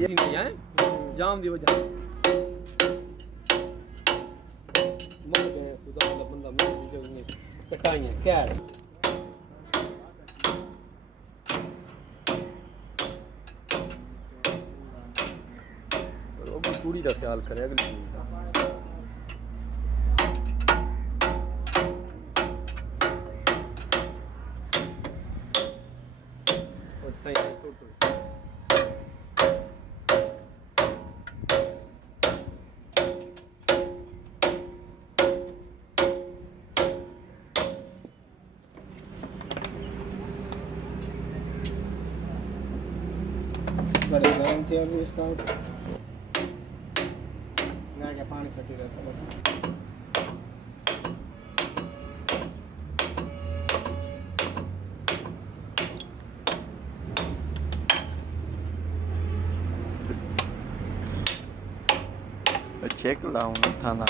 ये नहीं है जाम दी वजह मर गए खुदा वाला बंदा मर जो ने कटाइयां क्या है वो पूरी का ख्याल करे अगली पूरी का उस टाइम तो बड़े गरम थे अभी स्टार्ट ना क्या पानी सटी रहता बस चेक लाऊं थाना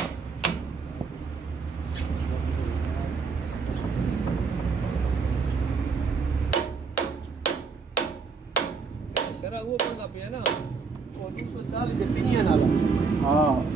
शरा वो बंदा पे है ना वो 240 के पिनिया नाला हाँ